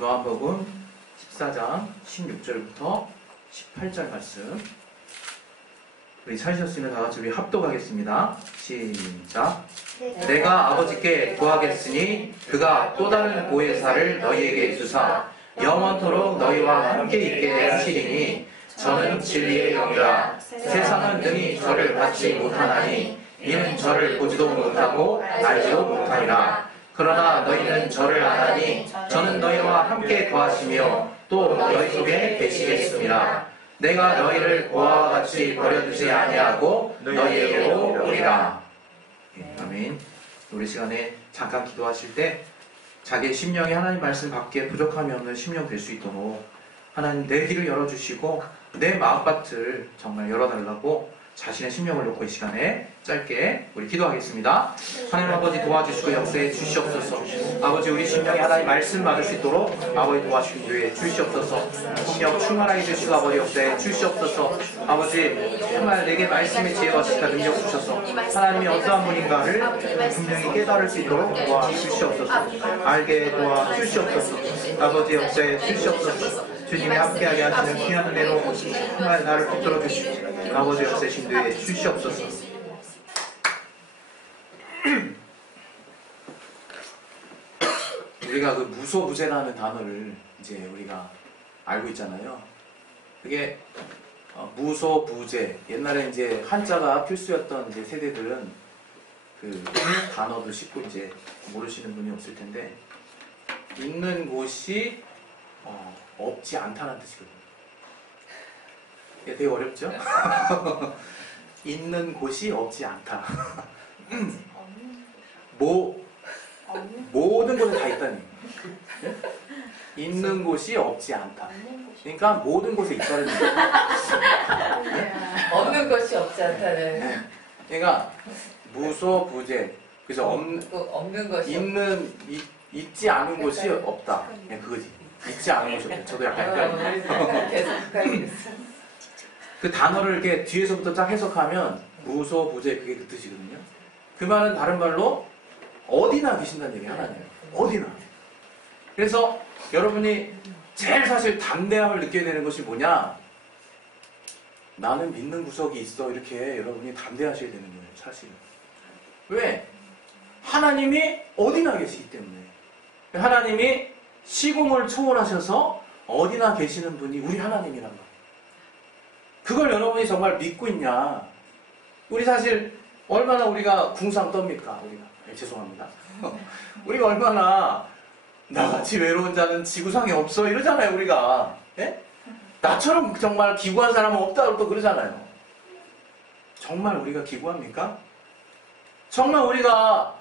요한복음 14장 16절부터 18절 말씀. 우리 찾으셨으면 다 같이 우리 합독하겠습니다. 시작. 내가 아버지께 구하겠으니 그가 또 다른 보혜사를 너희에게 주사 영원토록 너희와 함께 있게 하시리니 저는 진리의 영이라. 세상은 능히 저를 받지 못하나니 이는 저를 보지도 못하고 알지도 못하니라. 그러나 너희는 저를 아나니 저는 너희와 함께 거하시며 또 너희 속에 계시겠습니다. 내가 너희를 고아와 같이 버려두지 아니하고 너희에게로 오리라. 아멘. 우리 시간에 잠깐 기도하실 때 자기의 심령이 하나님 말씀 밖에 부족함이 없는 심령 될 수 있도록 하나님 내 귀를 열어주시고 내 마음밭을 정말 열어달라고 자신의 심령을 놓고 이 시간에 짧게 우리 기도하겠습니다. 하나님 아버지 도와주시고 역사해 주시옵소서. 아버지 우리 심령이 하나님 말씀 받을 수 있도록 아버지 도와주시고 기도해 주시옵소서. 풍력 충만하게 주시고 아버지 역사해 주시옵소서. 아버지 정말 내게 말씀의 지혜가 주시다 능력 주셔서 하나님이 어떠한 분인가를 분명히 깨달을 수 있도록 도와주시옵소서. 알게 도와주시옵소서. 아버지 역사해 주시옵소서. 주님이 함께하게 하시는 귀한 은혜로 정말 나를 붙들어 주시고 아버지 역사에 인도해 주시옵소서. 우리가 그 무소부재라는 단어를 이제 우리가 알고 있잖아요. 그게 무소부재, 옛날에 이제 한자가 필수였던 이제 세대들은 그 단어도 쉽고 이제 모르시는 분이 없을 텐데, 있는 곳이 없지 않다는 뜻이거든요. 되게 어렵죠? 있는 곳이 없지 않다. 모든 곳에 다 있다니. 네? 있는 곳이 없지 않다. 그러니까 모든 곳에 있다는 얘기예요. 없는 것이 없지 않다는. 네. 그러니까 무소부재. 그래서 없는 것이 있지 않은 곳이 없다. 그냥 그거지. 있지 않은 곳이 없다. 저도 약간 헷갈려요. 계속 헷갈리겠어. 그 단어를 이렇게 뒤에서부터 쫙 해석하면 무소부재, 그게 그 뜻이거든요. 그 말은 다른 말로 어디나 계신다는 얘기예요. 하나님. 어디나. 그래서 여러분이 제일 사실 담대함을 느껴야 되는 것이 뭐냐? 나는 믿는 구석이 있어. 이렇게 여러분이 담대하셔야 되는 거예요. 사실. 왜? 하나님이 어디나 계시기 때문에. 하나님이 시공을 초월하셔서 어디나 계시는 분이 우리 하나님이란 말이에요. 그걸 여러분이 정말 믿고 있냐? 우리 사실 얼마나 우리가 궁상 떱니까? 우리가 죄송합니다. 우리가 얼마나 나같이 외로운 자는 지구상에 없어 이러잖아요. 우리가. 예? 나처럼 정말 기구한 사람은 없다고 또 그러잖아요. 정말 우리가 기구합니까? 정말 우리가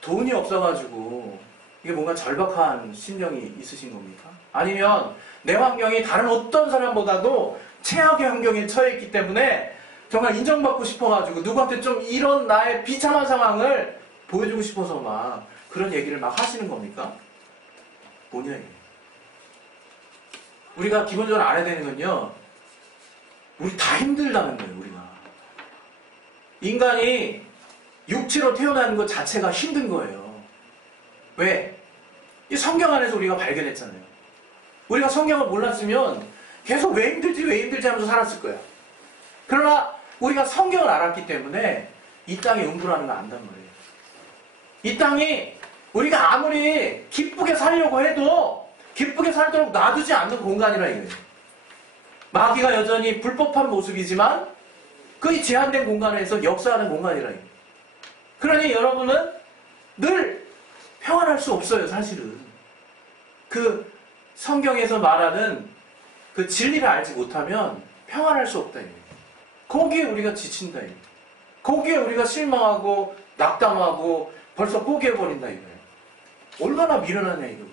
돈이 없어가지고 이게 뭔가 절박한 심령이 있으신 겁니까? 아니면 내 환경이 다른 어떤 사람보다도 최악의 환경에 처해 있기 때문에 정말 인정받고 싶어가지고 누구한테 좀 이런 나의 비참한 상황을 보여주고 싶어서 막 그런 얘기를 막 하시는 겁니까? 뭐냐 이게. 우리가 기본적으로 알아야 되는 건요, 우리 다 힘들다는 거예요. 우리가 인간이 육체로 태어나는 것 자체가 힘든 거예요. 왜? 이 성경 안에서 우리가 발견했잖아요. 우리가 성경을 몰랐으면 계속 왜 힘들지 하면서 살았을 거야. 그러나 우리가 성경을 알았기 때문에 이 땅에 음부라는 걸 안단 말이에요. 이 땅이 우리가 아무리 기쁘게 살려고 해도 기쁘게 살도록 놔두지 않는 공간이라 이거예요. 마귀가 여전히 불법한 모습이지만 그 제한된 공간에서 역사하는 공간이라 이거예요. 그러니 여러분은 늘 평안할 수 없어요. 사실은 그 성경에서 말하는 그 진리를 알지 못하면 평안할 수 없다. 거기에 우리가 지친다. 거기에 우리가 실망하고 낙담하고 벌써 포기해버린다. 이거예요. 얼마나 미련하냐 이거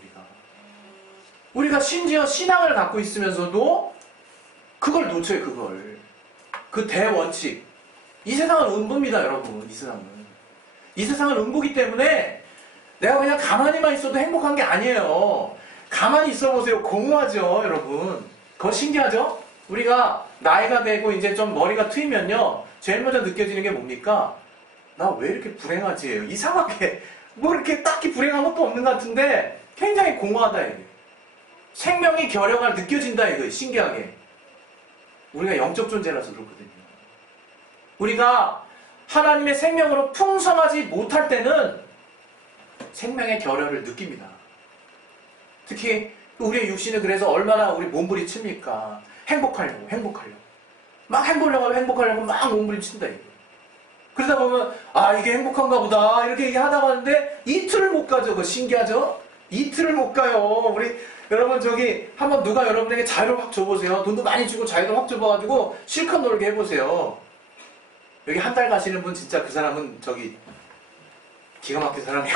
우리가 심지어 신앙을 갖고 있으면서도 그걸 놓쳐요. 그걸. 그 대원칙. 이 세상은 음부입니다. 여러분. 이 세상은 음부기 때문에 내가 그냥 가만히만 있어도 행복한 게 아니에요. 가만히 있어 보세요. 공허하죠. 여러분. 그거 신기하죠? 우리가 나이가 되고 이제 좀 머리가 트이면요, 제일 먼저 느껴지는 게 뭡니까? 나 왜 이렇게 불행하지? 이상하게 뭐 이렇게 딱히 불행한 것도 없는 것 같은데 굉장히 공허하다. 이게. 생명의 결여가 느껴진다 이거예요. 신기하게. 우리가 영적 존재라서 그렇거든요. 우리가 하나님의 생명으로 풍성하지 못할 때는 생명의 결여를 느낍니다. 특히 우리의 육신은 그래서 얼마나 우리 몸부림칩니까? 행복하려고. 막 행복하려고 막 몸부림친다 이거. 그러다 보면 아 이게 행복한가 보다 이렇게 얘기하다 가는데 이틀을 못 가죠. 그거 신기하죠? 이틀을 못 가요. 우리 여러분 저기 한번 누가 여러분에게 자유를 확 줘보세요. 돈도 많이 주고 자유를 확 줘봐가지고 실컷 놀게 해보세요. 여기 한 달 가시는 분 진짜 그 사람은 저기 기가 막힌 사람이야.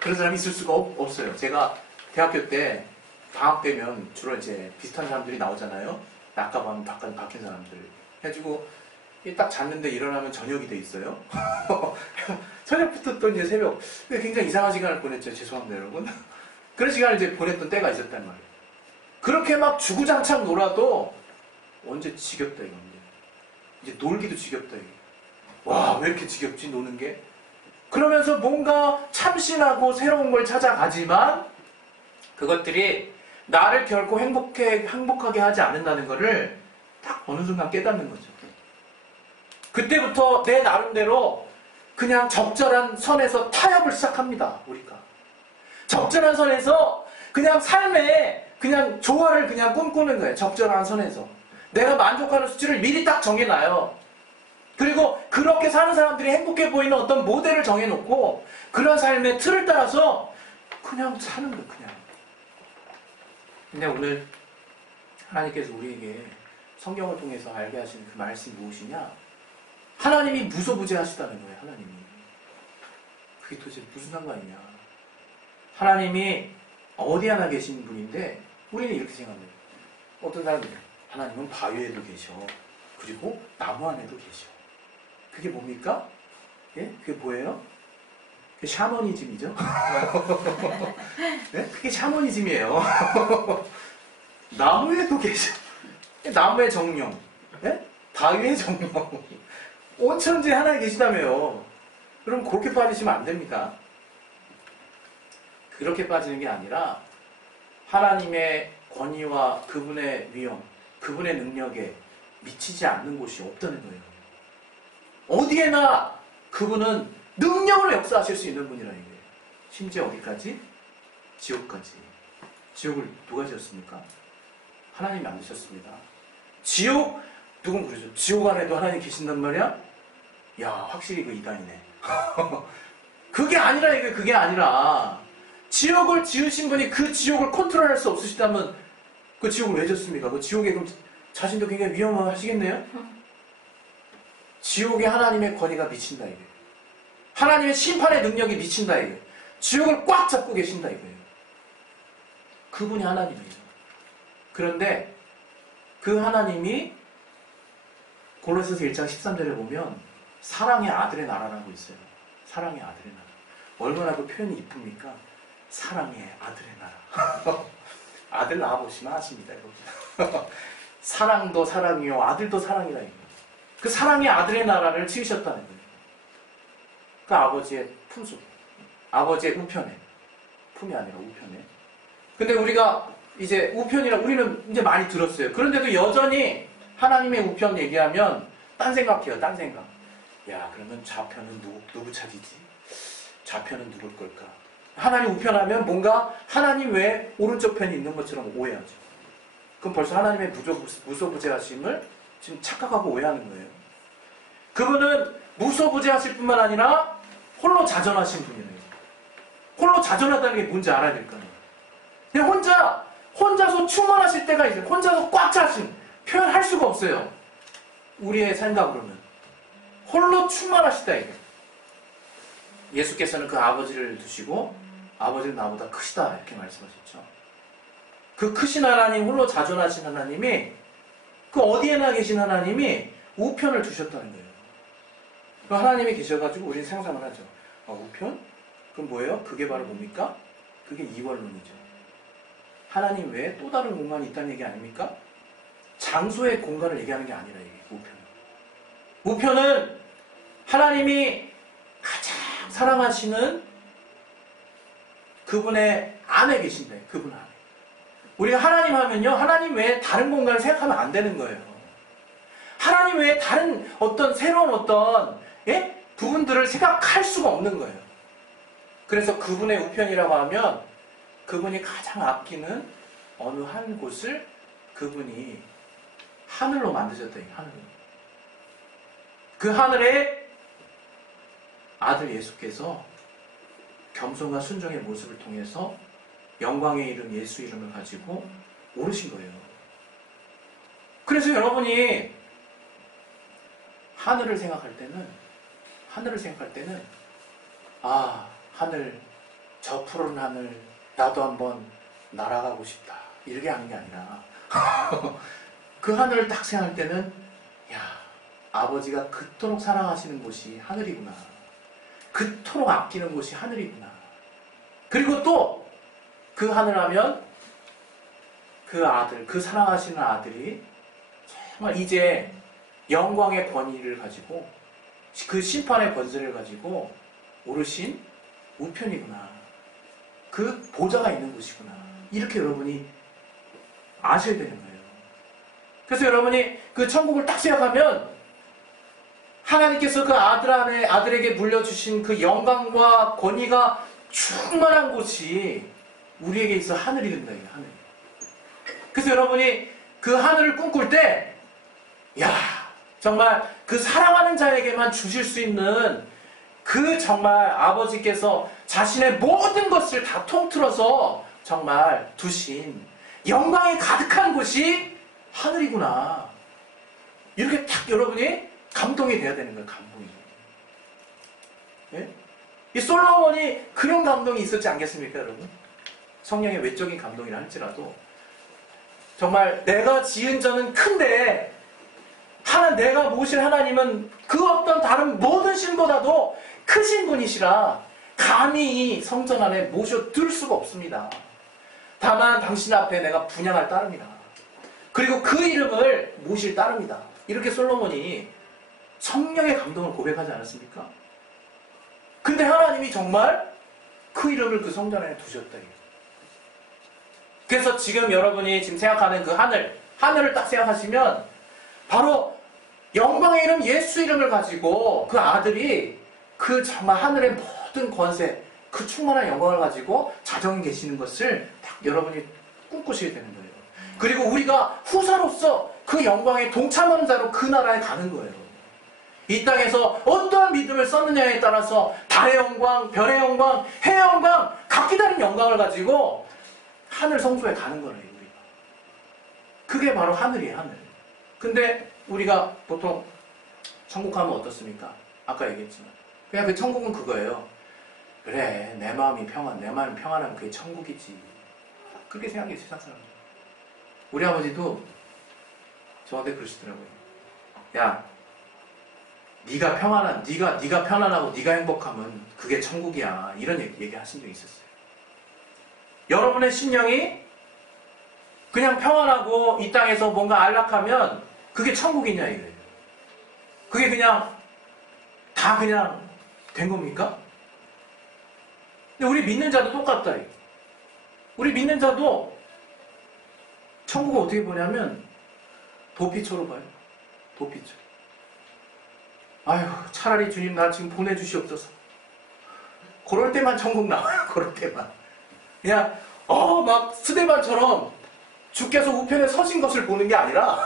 그런 사람이 있을 수가 없어요. 제가 대학교 때 방학 되면 주로 이제 비슷한 사람들이 나오잖아요. 낮과 밤 바뀐 사람들 해가지고 딱 잤는데 일어나면 저녁이 돼 있어요. 저녁부터 또 이제 새벽 굉장히 이상한 시간을 보냈죠. 죄송합니다 여러분. 그런 시간을 이제 보냈던 때가 있었단 말이에요. 그렇게 막 주구장창 놀아도 언제 지겹다 이겁니다. 이제 놀기도 지겹다 이게. 와 왜 이렇게 지겹지 노는 게. 그러면서 뭔가 참신하고 새로운 걸 찾아가지만 그것들이 나를 결코 행복하게 하지 않는다는 것을 딱 어느 순간 깨닫는 거죠. 그때부터 내 나름대로 그냥 적절한 선에서 타협을 시작합니다. 우리가. 적절한 선에서 그냥 삶에 그냥 조화를 그냥 꿈꾸는 거예요. 적절한 선에서. 내가 만족하는 수치를 미리 딱 정해놔요. 그리고 그렇게 사는 사람들이 행복해 보이는 어떤 모델을 정해놓고 그런 삶의 틀을 따라서 그냥 사는 거예요. 그냥. 근데 오늘 하나님께서 우리에게 성경을 통해서 알게 하시는 그 말씀이 무엇이냐? 하나님이 무소부재하시다는 거예요. 하나님이. 그게 도대체 무슨 상관이냐? 하나님이 어디 하나 계신 분인데 우리는 이렇게 생각해요. 어떤 사람들은 하나님은 바위에도 계셔. 그리고 나무 안에도 계셔. 그게 뭡니까? 예? 그게 뭐예요? 그게 샤머니즘이죠? 네? 그게 샤머니즘이에요. 나무에도 계셔. 나무의 정령. 예? 바위의 정령. 온천지에 하나에 계시다며요. 그럼 그렇게 빠지시면 안 됩니다. 그렇게 빠지는 게 아니라 하나님의 권위와 그분의 위엄, 그분의 능력에 미치지 않는 곳이 없다는 거예요. 어디에나 그분은 능력으로 역사하실 수 있는 분이라는 거예요. 심지어 어디까지? 지옥까지. 지옥을 누가 지었습니까? 하나님이 만드셨습니다. 지옥, 누군 그러죠? 지옥 안에도 하나님 계신단 말이야? 야, 확실히 그 이단이네. 그게 아니라 이게 그게 아니라 지옥을 지으신 분이 그 지옥을 컨트롤할 수 없으시다면 그 지옥을 왜 졌습니까? 그 지옥에 그럼 자신도 굉장히 위험하시겠네요? 지옥에 하나님의 권위가 미친다 이게. 하나님의 심판의 능력이 미친다 이게. 지옥을 꽉 잡고 계신다 이거예요. 그분이 하나님이에요. 그런데 그 하나님이 골로새서 1장 13절에 보면 사랑의 아들의 나라라고 있어요. 사랑의 아들의 나라. 얼마나 그 표현이 이쁩니까? 사랑의 아들의 나라. 아들 낳아보시면 아십니다. 사랑도 사랑이요 아들도 사랑이다. 그 사랑의 아들의 나라를 지으셨다는 거예요. 그 아버지의 품속, 아버지의 우편에, 품이 아니라 우편에. 근데 우리가 이제 우편이라 우리는 이제 많이 들었어요. 그런데도 여전히 하나님의 우편 얘기하면 딴 생각해요. 딴 생각. 야 그러면 좌편은 누구 차지지? 좌편은 누굴 걸까? 하나님 우편하면 뭔가 하나님 외에 오른쪽 편이 있는 것처럼 오해하죠. 그럼 벌써 하나님의 무소부재하심을 지금 착각하고 오해하는 거예요. 그분은 무소부재하실 뿐만 아니라 홀로 자전하신 분이에요. 홀로 자전하다는 게 뭔지 알아야 될 거 아니에요. 그냥 혼자서 충만하실 때가 있어요. 혼자서 꽉 차신 표현할 수가 없어요. 우리의 생각으로는 홀로 충만하시다 이게. 예수께서는 그 아버지를 두시고 아버지는 나보다 크시다 이렇게 말씀하셨죠. 그 크신 하나님, 홀로 자존하신 하나님이 그 어디에나 계신 하나님이 우편을 두셨다는 거예요. 그 하나님이 계셔가지고 우리는 상상을 하죠. 우편? 그럼 뭐예요? 그게 바로 뭡니까? 그게 이원론이죠. 하나님 외에 또 다른 공간이 있다는 얘기 아닙니까? 장소의 공간을 얘기하는 게 아니라 이게 우편은. 우편은 하나님이 가장 사랑하시는 그분의 안에 계신다. 그분 안에. 우리가 하나님 하면요, 하나님 외에 다른 공간을 생각하면 안 되는 거예요. 하나님 외에 다른 어떤 새로운 어떤 부분들을 생각할 수가 없는 거예요. 그래서 그분의 우편이라고 하면 그분이 가장 아끼는 어느 한 곳을 그분이 하늘로 만드셨다. 하늘로. 그 하늘에 아들 예수께서 겸손과 순종의 모습을 통해서 영광의 이름 예수 이름을 가지고 오르신 거예요. 그래서 여러분이 하늘을 생각할 때는 아, 하늘, 저 푸른 하늘 나도 한번 날아가고 싶다, 이렇게 하는 게 아니라 그 하늘을 딱 생각할 때는 야, 아버지가 그토록 사랑하시는 곳이 하늘이구나, 그토록 아끼는 곳이 하늘이구나. 그리고 또 그 하늘 하면 그 아들, 그 사랑하시는 아들이 정말 이제 영광의 권위를 가지고 그 심판의 권세를 가지고 오르신 우편이구나, 그 보좌가 있는 곳이구나, 이렇게 여러분이 아셔야 되는 거예요. 그래서 여러분이 그 천국을 딱 생각하면 하나님께서 그 아들에게 물려주신 그 영광과 권위가 충만한 곳이 우리에게 있어 하늘이 된다, 이게 하늘. 그래서 여러분이 그 하늘을 꿈꿀 때, 야, 정말 그 사랑하는 자에게만 주실 수 있는 그 정말 아버지께서 자신의 모든 것을 다 통틀어서 정말 두신 영광이 가득한 곳이 하늘이구나, 이렇게 딱 여러분이 감동이 돼야 되는 거예요. 감동이. 예? 이 솔로몬이 그런 감동이 있었지 않겠습니까, 여러분? 성령의 외적인 감동이라 할지라도 정말 내가 지은 저는 큰데 내가 모실 하나님은 그 어떤 다른 모든 신보다도 크신 분이시라 감히 이 성전 안에 모셔둘 수가 없습니다. 다만 당신 앞에 내가 분향할 따름이다. 그리고 그 이름을 모실 따름이다. 이렇게 솔로몬이 성령의 감동을 고백하지 않았습니까? 근데 하나님이 정말 그 이름을 그 성전 안에 두셨다. 그래서 지금 여러분이 지금 생각하는 그 하늘을 딱 생각하시면 바로 영광의 이름 예수 이름을 가지고 그 아들이 그 정말 하늘의 모든 권세, 그 충만한 영광을 가지고 자정에 계시는 것을 딱 여러분이 꿈꾸셔야 되는 거예요. 그리고 우리가 후사로서 그 영광에 동참하는 자로 그 나라에 가는 거예요. 이 땅에서 어떠한 믿음을 썼느냐에 따라서 달의 영광, 별의 영광, 해의 영광, 각기 다른 영광을 가지고 하늘 성소에 가는 거예요, 우리가. 그게 바로 하늘이에요, 하늘. 근데 우리가 보통 천국 가면 어떻습니까? 아까 얘기했지만 그냥 그 천국은 그거예요. 그래, 내 마음이 평안하면 그게 천국이지. 그렇게 생각해요, 세상 사람들. 우리 아버지도 저한테 그러시더라고요. 야, 네가 편안하고 네가 행복하면 그게 천국이야. 이런 얘기 하신 적이 있었어요. 여러분의 심령이 그냥 평안하고 이 땅에서 뭔가 안락하면 그게 천국이냐 이거예요. 그게 그냥 다 그냥 된 겁니까? 근데 우리 믿는 자도 똑같다. 우리 믿는 자도 천국을 어떻게 보냐면 도피처로 봐요. 도피처. 아유, 차라리 주님 나 지금 보내주시옵소서. 그럴 때만 천국 나와요. 그럴 때만. 그냥 막 스데반처럼 주께서 우편에 서신 것을 보는 게 아니라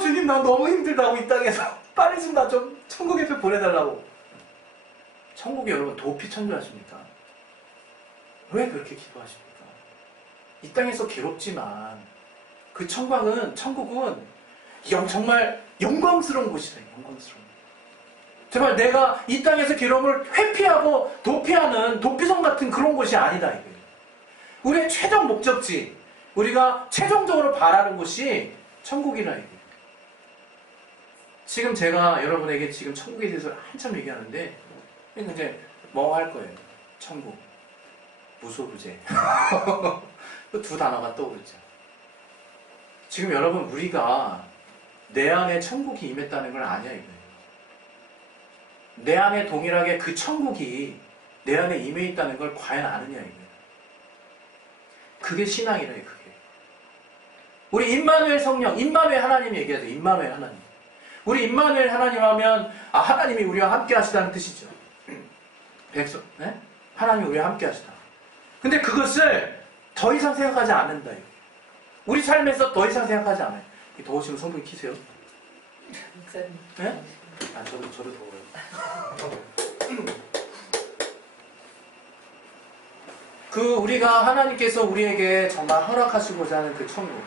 주님 나 너무 힘들다고 이 땅에서 빨리 좀 나 좀 천국에 좀 보내달라고. 천국이 여러분 도피 천주하십니까? 왜 그렇게 기도하십니까? 이 땅에서 괴롭지만 그 천국은 정말 영광스러운 곳이다. 영광스러운. 정말 내가 이 땅에서 괴로움을 회피하고 도피하는 도피성 같은 그런 곳이 아니다. 이거예요. 우리의 최종 목적지, 우리가 최종적으로 바라는 곳이 천국이라 이거예요. 지금 제가 여러분에게 지금 천국에 대해서 한참 얘기하는데 이제 뭐 할 거예요? 천국, 무소부재. 그 두 단어가 떠오르죠. 지금 여러분 우리가 내 안에 천국이 임했다는 걸 아냐 이거예요. 내 안에 동일하게 그 천국이 내 안에 임해 있다는 걸 과연 아느냐 이거예요. 그게 신앙이래요, 그게. 우리 임마누엘 성령, 임마누엘 하나님 얘기하죠. 임마누엘 하나님. 우리 임마누엘 하나님 하면 하나님이 우리와 함께 하시다는 뜻이죠. 백성, 네? 하나님이 우리와 함께 하시다. 근데 그것을 더 이상 생각하지 않는다. 우리 삶에서 더 이상 생각하지 않아요. 더우시면 성분 키세요. 목사님. 네? 저도 더워요. 우리가 하나님께서 우리에게 정말 허락하시고자 하는 그 천국.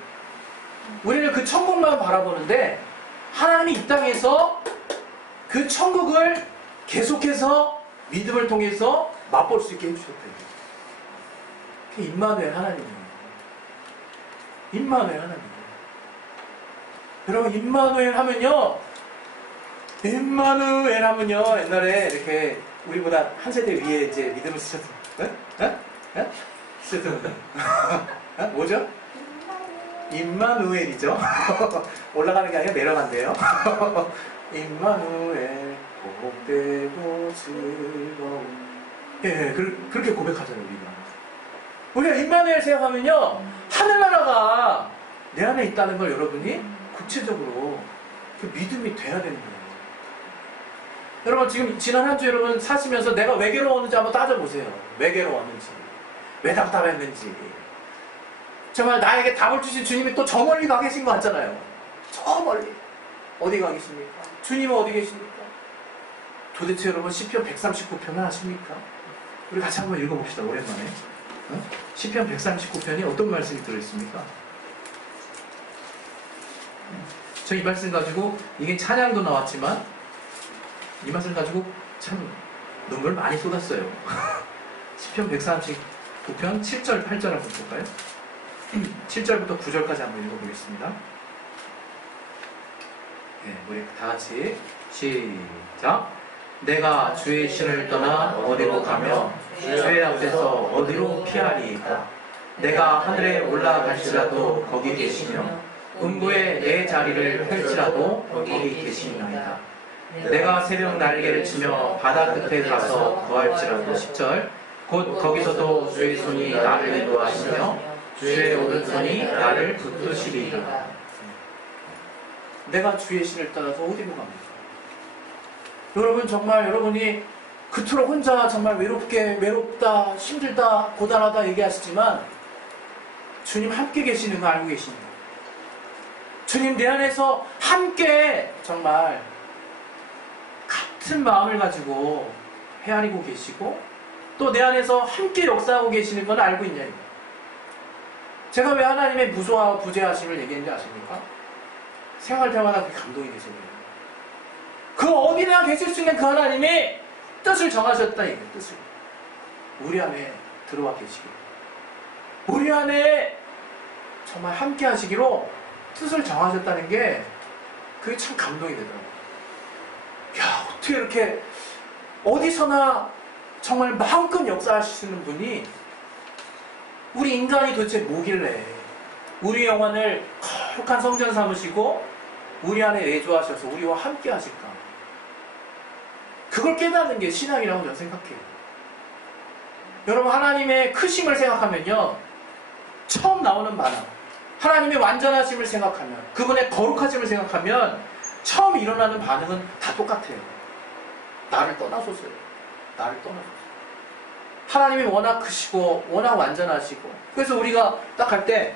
우리는 그 천국만 바라보는데, 하나님이 이 땅에서 그 천국을 계속해서 믿음을 통해서 맛볼 수 있게 해주셨대요. 그게 임마누엘 하나님이에요. 임마누엘 하나님. 여러분, 임마누엘 하면요, 옛날에 이렇게 우리보다 한 세대 위에 이제 믿음을 쓰셨던, 쓰셨던, 뭐죠? 임마누엘이죠. 올라가는 게 아니라 내려간대요. 임마누엘, 복되고 즐거운. 예, 그렇게 고백하잖아요, 우리가 임마누엘 생각하면요, 하늘나라가 내 안에 있다는 걸 여러분이 구체적으로 그 믿음이 돼야 되는 거예요. 여러분, 지금 지난 한 주 여러분 사시면서 내가 왜 괴로웠는지 한번 따져보세요. 왜 괴로웠는지, 왜 답답했는지. 정말 나에게 답을 주신 주님이 또 저 멀리 가 계신 거 같잖아요. 저 멀리. 어디 가 계십니까? 주님은 어디 계십니까? 도대체 여러분 시편 139편을 아십니까? 우리 같이 한번 읽어봅시다. 오랜만에. 시편 139편이 어떤 말씀이 들어있습니까? 저 이 말씀 가지고, 이게 찬양도 나왔지만 이 말씀 가지고 참 눈물 많이 쏟았어요. 시편 139편 7절 8절 한번 볼까요? 7절부터 9절까지 한번 읽어보겠습니다. 네, 우리 다 같이 시작. 내가 주의 신을 떠나 어디로 가며 주의 앞에서 어디로 피하리이까. 내가 하늘에 올라갈지라도 거기 계시며 음부에 내 자리를 펼치라도 거기 계시나이다. 내가 새벽 날개를 치며 바다 끝에 가서 거할지라도 10절. 곧 거기서도 주의 손이 나를 인도하시며 주의 오른손이 나를 붙드시리이다. 내가 주의 신을 따라서 어디로 갑니까? 여러분, 정말 여러분이 그토록 혼자 정말 외롭다, 힘들다, 고단하다 얘기하시지만 주님 함께 계시는 거 알고 계십니다. 주님 내 안에서 함께 정말 같은 마음을 가지고 헤아리고 계시고 또 내 안에서 함께 역사하고 계시는 건 알고 있냐. 제가 왜 하나님의 무소와 부재하심을 얘기했는지 아십니까? 생활 때마다 그게 감동이 되서 그래요. 그 어디나 계실 수 있는 그 하나님이 뜻을 정하셨다 이거예요. 뜻을. 우리 안에 들어와 계시기로. 우리 안에 정말 함께 하시기로 뜻을 정하셨다는 게 그게 참 감동이 되더라고요. 야, 어떻게 이렇게 어디서나 정말 마음껏 역사하시는 분이 우리 인간이 도대체 뭐길래 우리 영혼을 거룩한 성전 삼으시고 우리 안에 내주하셔서 우리와 함께 하실까? 그걸 깨닫는 게 신앙이라고 저는 생각해요. 여러분, 하나님의 크심을 생각하면요, 처음 나오는 반응, 하나님의 완전하심을 생각하면, 그분의 거룩하심을 생각하면 처음 일어나는 반응은 다 똑같아요. 나를 떠나소서요. 나를 떠나소서. 하나님이 워낙 크시고 워낙 완전하시고, 그래서 우리가 딱 갈 때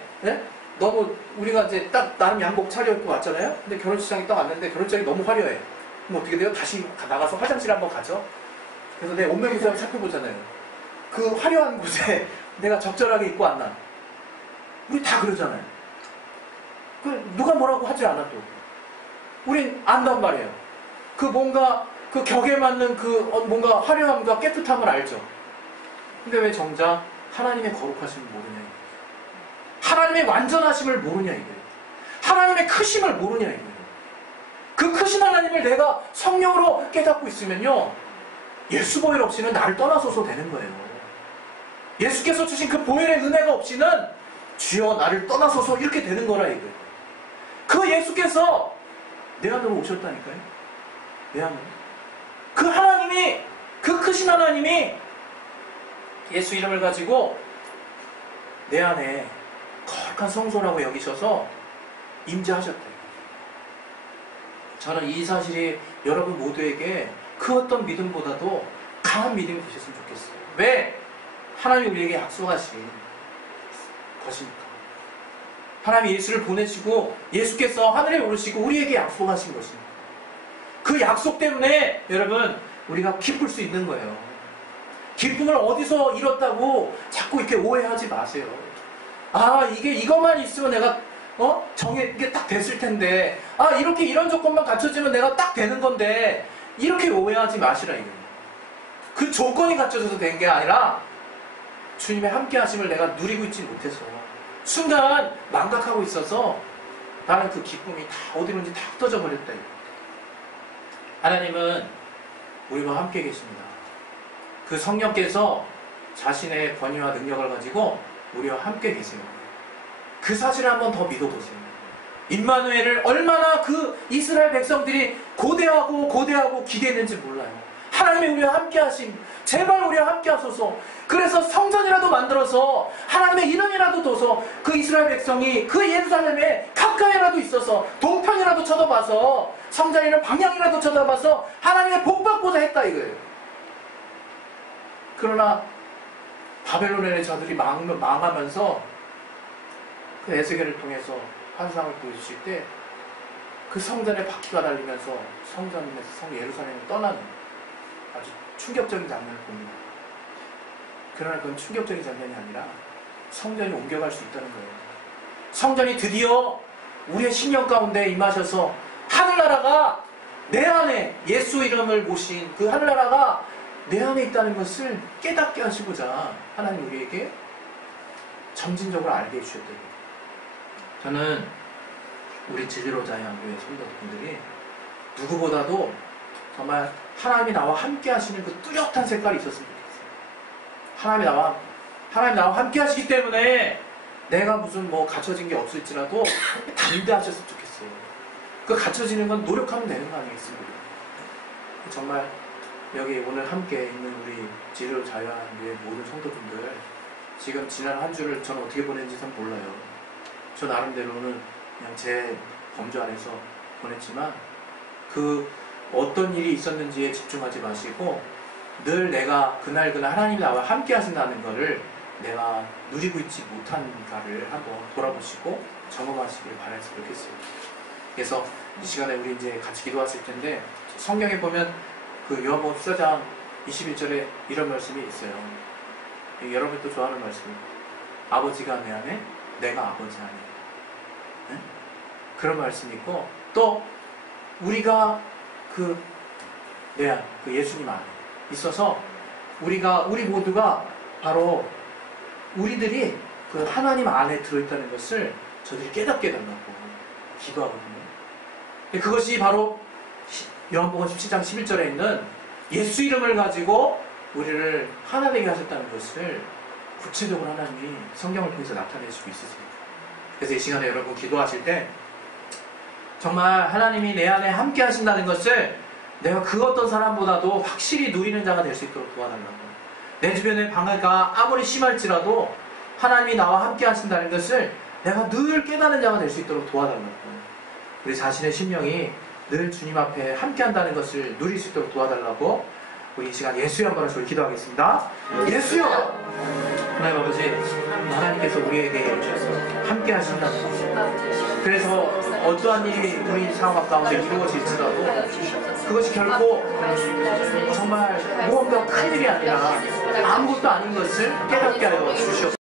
너무 우리가 이제 딱 나름 양복 차려입고 왔잖아요. 근데 결혼식장에 딱 왔는데 결혼식장이 너무 화려해. 그럼 어떻게 돼요? 다시 나가서 화장실 한번 가죠. 그래서 내 옷매무새를 살펴보잖아요. 그 화려한 곳에 내가 적절하게 입고 왔나? 우리 다 그러잖아요. 누가 뭐라고 하지 않아도 우린 안단 말이에요. 그 뭔가 그 격에 맞는 그 뭔가 화려함과 깨끗함을 알죠. 근데 왜 정작 하나님의 거룩하심을 모르냐 이거예요. 하나님의 완전하심을 모르냐 이거예요. 하나님의 크심을 모르냐 이거예요. 그 크신 하나님을 내가 성령으로 깨닫고 있으면요, 예수 보혈 없이는 나를 떠나서서 되는 거예요. 예수께서 주신 그 보혈의 은혜가 없이는 주여 나를 떠나서서 이렇게 되는 거라 이거예요. 그 예수께서 내 안으로 오셨다니까요. 내 안으로. 그 하나님이, 그 크신 하나님이 예수 이름을 가지고 내 안에 거룩한 성소라고 여기셔서 임재하셨대요. 저는 이 사실이 여러분 모두에게 그 어떤 믿음보다도 강한 믿음이 되셨으면 좋겠어요. 왜? 하나님이 우리에게 약속하신 것이니까. 하나님이 예수를 보내시고 예수께서 하늘에 오르시고 우리에게 약속하신 것입니다. 그 약속 때문에 여러분 우리가 기쁠 수 있는 거예요. 기쁨을 어디서 잃었다고 자꾸 이렇게 오해하지 마세요. 아, 이것만 있으면 내가 이게 딱 됐을 텐데, 아, 이렇게 이런 조건만 갖춰지면 내가 딱 되는 건데, 이렇게 오해하지 마시라 이거예요. 그 조건이 갖춰져서 된 게 아니라 주님의 함께 하심을 내가 누리고 있지 못해서 순간 망각하고 있어서 나는 그 기쁨이 다 어디론지 다 흩어져 버렸다 이거예요. 하나님은 우리와 함께 계십니다. 그 성령께서 자신의 권위와 능력을 가지고 우리와 함께 계세요. 그 사실을 한번 더 믿어보세요. 임마누엘을 얼마나 그 이스라엘 백성들이 고대하고 기대했는지 몰라요. 하나님이 우리와 함께 하심, 제발 우리와 함께 하소서. 그래서 성전이라도 만들어서 하나님의 이름이라도 둬서 그 이스라엘 백성이 그 예루살렘에 가까이라도 있어서 동편이라도 쳐다봐서 성전이나 방향이라도 쳐다봐서 하나님의 복 받고자 했다 이거예요. 그러나 바벨론의 자들이 망하면서 그 에스겔을 통해서 환상을 보여주실 때 그 성전에 바퀴가 달리면서 성 예루살렘을 떠나는 아주 충격적인 장면을 봅니다. 그러나 그건 충격적인 장면이 아니라 성전이 옮겨갈 수 있다는 거예요. 성전이 드디어 우리의 신령 가운데 임하셔서 하늘나라가 내 안에 예수 이름을 모신 그 하늘나라가 내 안에 있다는 것을 깨닫게 하시고자 하나님 우리에게 점진적으로 알게 해주셨대요. 저는 우리 지지로자양교회 성도분들이 누구보다도 정말 하나님이 나와 함께 하시는 그 뚜렷한 색깔이 있었으면 좋겠어요. 하나님이 나와 함께 하시기 때문에 내가 무슨 갖춰진 게 없을지라도 담대하셨으면 좋겠어요. 그 갖춰지는 건 노력하면 되는 거 아니겠습니까? 정말 여기 오늘 함께 있는 우리 지지로자양교회 모든 성도분들 지금 지난 한 주를 저는 어떻게 보냈는지 참 몰라요. 저 나름대로는 그냥 제 범주 안에서 보냈지만 그 어떤 일이 있었는지에 집중하지 마시고 늘 내가 그날 하나님이 나와 함께 하신다는 거를 내가 누리고 있지 못한가를 한번 돌아보시고 점검하시길 바라서 좋겠어요. 그래서 이 시간에 우리 이제 같이 기도하실 텐데 성경에 보면 그 요한복음 14장 21절에 이런 말씀이 있어요. 여러분이 또 좋아하는 말씀이에요. 아버지가 내 안에 내가 아버지 안에 그런 말씀이 있고 또 우리가 내 안, 그 예수님 안에 있어서 우리 모두가 바로 우리들이 그 하나님 안에 들어있다는 것을 저들이 깨닫게 달라고 기도하거든요. 그것이 바로 요한복음 17장 11절에 있는 예수 이름을 가지고 우리를 하나 되게 하셨다는 것을 구체적으로 하나님이 성경을 통해서 나타내시고 있으세요. 그래서 이 시간에 여러분 기도하실 때 정말 하나님이 내 안에 함께 하신다는 것을 내가 그 어떤 사람보다도 확실히 누리는 자가 될 수 있도록 도와달라고. 내 주변의 방해가 아무리 심할지라도 하나님이 나와 함께 하신다는 것을 내가 늘 깨닫는 자가 될 수 있도록 도와달라고. 우리 자신의 심령이 늘 주님 앞에 함께 한다는 것을 누릴 수 있도록 도와달라고 우리 이 시간 예수의 한번을 저희 기도하겠습니다. 예수여! 하나님 아버지, 하나님께서 우리에게 함께 하신다는 것. 그래서 어떠한 일이 우리 상황 가운데 이루어질지라도 그것이 결코 정말 무언가 큰일이 아니라 아무것도 아닌 것을 깨닫게 하여 주시옵소서.